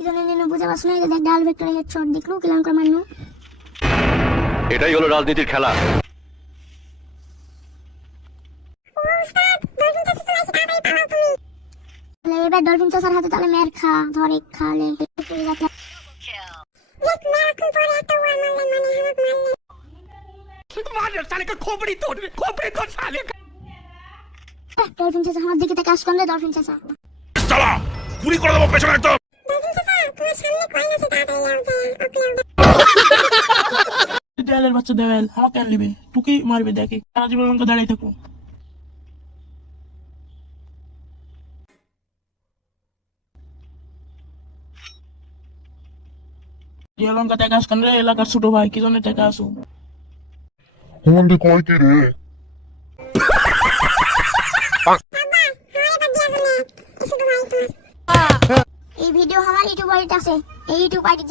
এই যে দেখ ডাল ভেক্টরে হেডশট দেখলু কিলাম করে মারনু এটাই হলো রাজনীতির খেলা। এবার ডলফিন চাচার হাতে তাহলে মের খা ধরে খালে ডলফিন চাচা আমার দিকে কাজ করলে ডলফিন চাচা চালা গুলি করে দেবো পেছনে একদম। দেয়ালের বাচ্চা দেওয়াল আমাকে আর নিবে তোকেই মারবে দেখে সারা জীবন আমাকে দাঁড়িয়ে থাকো লঙ্কা টাকা আসকান রে এলাকার ছোট ভাই কি জন্য টাকা আসো? হুমন্দি কয় কি রে? এই ভিডিও আমার ইউটিউব আইডি আছে এই ইউটিউব আইডি